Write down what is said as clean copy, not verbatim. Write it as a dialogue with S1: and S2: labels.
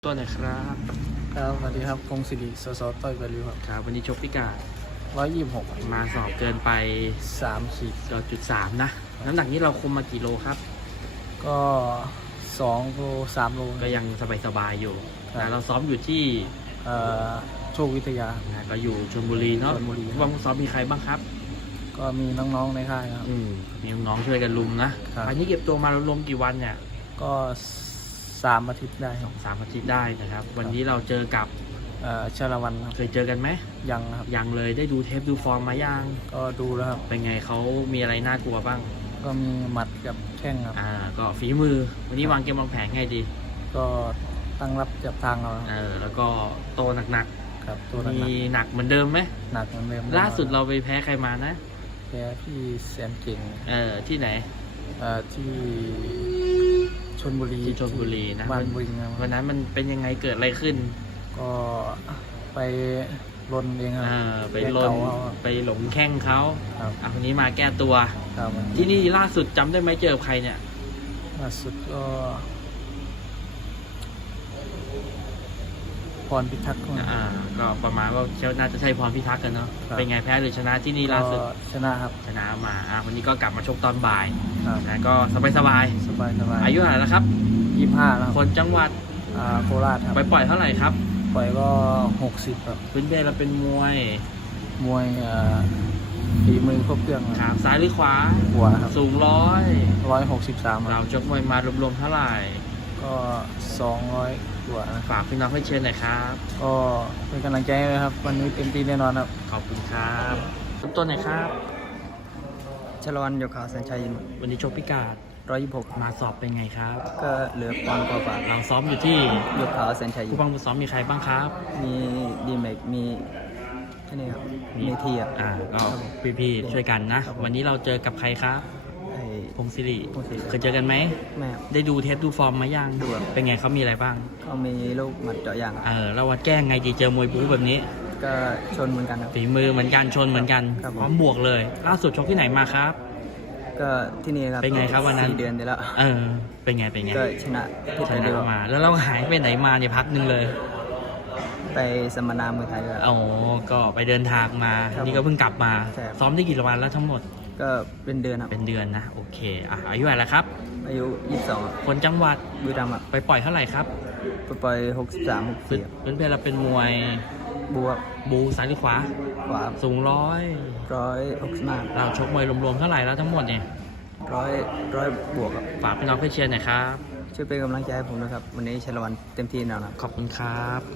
S1: ตัวไหนครับ
S2: ครับสวัสดีครับพงศิริสสต้อยบริว
S1: ครับวันนี้ชกพิกัด
S2: 126
S1: มาสอบเกินไป
S2: 3 ขีด
S1: จุด 3นะน้ำหนักนี้เราคุมมากี่โลครับ
S2: ก็2 โล 3 โล
S1: ก็ยังสบายๆอยู่
S2: ครับ
S1: นะเราซ้อมอยู่ที่
S2: โชควิทยา
S1: ก็อยู่ชลบุรีเนาะ
S2: ชลบุรี
S1: ว่างซ้อมมีใครบ้างครับ
S2: ก็มีน้องๆในค่ายครับ
S1: มีน้องๆช่วยกันลุมนะครับ อันนี้เก็บตัวมารวมๆกี่วันเนี่ย
S2: ก็3 อาทิตย์ได้ครับ
S1: 3 อาทิตย์ได้นะครับวันนี้เราเจอกับ
S2: ชาละวันครับ
S1: เคยเจอกันไหม
S2: ยังครับ
S1: ยังเลยได้ดูเทปดูฟอร์มมายัง
S2: ก็ดูแล้วครับ
S1: เป็นไงเขามีอะไรน่ากลัวบ้าง
S2: ก็มีหมัดกับแข้งครับ
S1: ก็ฝีมือวันนี้วางเกมวางแผนไงดี
S2: ก็ตั้งรับจับทางเราครับ
S1: แล้วก็โตหนัก
S2: ครับ
S1: ๆ
S2: ตัวหนัก
S1: มีหนักเหมือนเดิมไหม
S2: หนักเหมือนเดิม
S1: ล่าสุดเราไปแพ้ใครมานะ
S2: แพ้พี่แสนเก่ง
S1: ที่ไหน
S2: ที่ชลบุรี
S1: ที่ชลบุรีนะ
S2: บ้านบึงครับ
S1: วันนั้นมันเป็นยังไงเกิดอะไรขึ้น
S2: ก็ไปลนเองครับ
S1: ไปลนไปหลงแข้งเขา
S2: ครับ
S1: วันนี้มาแก้ตัว
S2: ครับ
S1: ที่นี่ล่าสุดจำได้ไหมเจอใครเนี่ย
S2: ล่าสุดก็พรพิทักษ์
S1: ก็ประมาณว่าน่าจะใช่พรพิทักษ์กันเนาะ
S2: ครับ
S1: เป็นไงแพ้หรือชนะที่นี่ล่าสุด
S2: ก็ชนะครับ
S1: ชนะมาวันนี้ก็กลับมาชกตอนบ่าย
S2: ครับ
S1: นะก็สบาย
S2: สบายๆ
S1: อายุเท่าไหร่แล้วครับ
S2: 25แล้ว
S1: คนจังหวัด
S2: โคราชครับ
S1: ไปปล่อยเท่าไหร่ครับ
S2: ปล่อยก็60ครับ
S1: พื้นเพเราเป็นมวย
S2: มวยฝีมือครบเครื่องค
S1: ขาซ้ายหรือขวา
S2: หัวครับ
S1: สูง
S2: 163ค
S1: เรา
S2: รับ
S1: ชกมวยมารวมๆเท่าไหร่
S2: ก็200กว่านะ
S1: ฝากพี่น้องให้เชียร์หน่อยครับ
S2: ก็เป็นกำลังใจให้เลยครับ วันนี้เต็มที่แน่นอนครับ
S1: ขอบคุณครับต้นไหนครับ
S2: ชลวันโยคาแสนชัยยิน
S1: วันนี้ชกพิกัด
S2: 126
S1: มาสอบเป็นไงครับ
S2: ก็เหลือปอนด์กว่า
S1: เราซ้อมอยู่ที่
S2: โยคาแสนชัยยิ
S1: ผู้
S2: น
S1: บังคับซ้อมมีใครบ้างครับ
S2: มีดีเมกมีแค่นี้ครับมีเทียบ
S1: ก็พี่ๆช่วยกันนะ
S2: ครับผม
S1: วันนี้เราเจอกับใครครับ
S2: ไอ้
S1: พงศิริ
S2: พงศิริ
S1: เคยเจอกันไหม
S2: แม่ครับ
S1: ได้ดูเทปดูฟอร์มมายัง
S2: ดูครับ
S1: เป็นไงเขามีอะไรบ้าง
S2: ก็มีลูกหมัดเจาะยางครับ
S1: เราวัดแก้งไงดีเจอมวยบู๊แบบนี้
S2: ก็ชนเหมือนกันครับ
S1: ฝีมือเหมือนกันชนเหมือนกัน
S2: ครับผม
S1: พร้อมบวกเลย ล่าสุดชกที่ไหนมาครับ
S2: ก็ที่นี่ครับ
S1: เป็นไงครับวันนั้น
S2: 4 เดือนไปแล้ว
S1: เป็นไง
S2: ก็ชนะที่
S1: ช
S2: ไทยเดียว
S1: นะมา แล้วเราหายไปไหนมาเนี่ยพักหนึ่งเลย
S2: ไปสัมมนาเมืองไทยด้วย
S1: ก็ไปเดินทางมา
S2: ครับ
S1: นี่ก็เพิ่งกลับมา
S2: ใช่ครับ
S1: ซ้อมได้กี่วันแล้วทั้งหมด
S2: ก็เป็นเดือนครับ
S1: เป็นเดือนนะ โอเคอายุเท่าไหร่แล้วครับ
S2: อายุ22ครับ
S1: คนจังหวัด
S2: บุรีรัมย์ครับ
S1: ไปปล่อยเท่าไหร่ครับ
S2: ไป63 64ครับ
S1: เป็นเพลเราเป็นมวย
S2: บวก
S1: บูซ้ายหรือขวา
S2: ขวา
S1: สูง
S2: 165
S1: เราชกมวยรวมๆเท่าไหร่แล้วทั้งหมดเนี่ย
S2: 100บวกครับ
S1: ฝากพี่น้องเพื่อนเชียร์หน่อยครับ
S2: ช่วยเป็นกำลังใจให้ผมด้วยครับ วันนี้ชาละวันเต็มที่แน่นอนครับ
S1: ขอบคุณครับ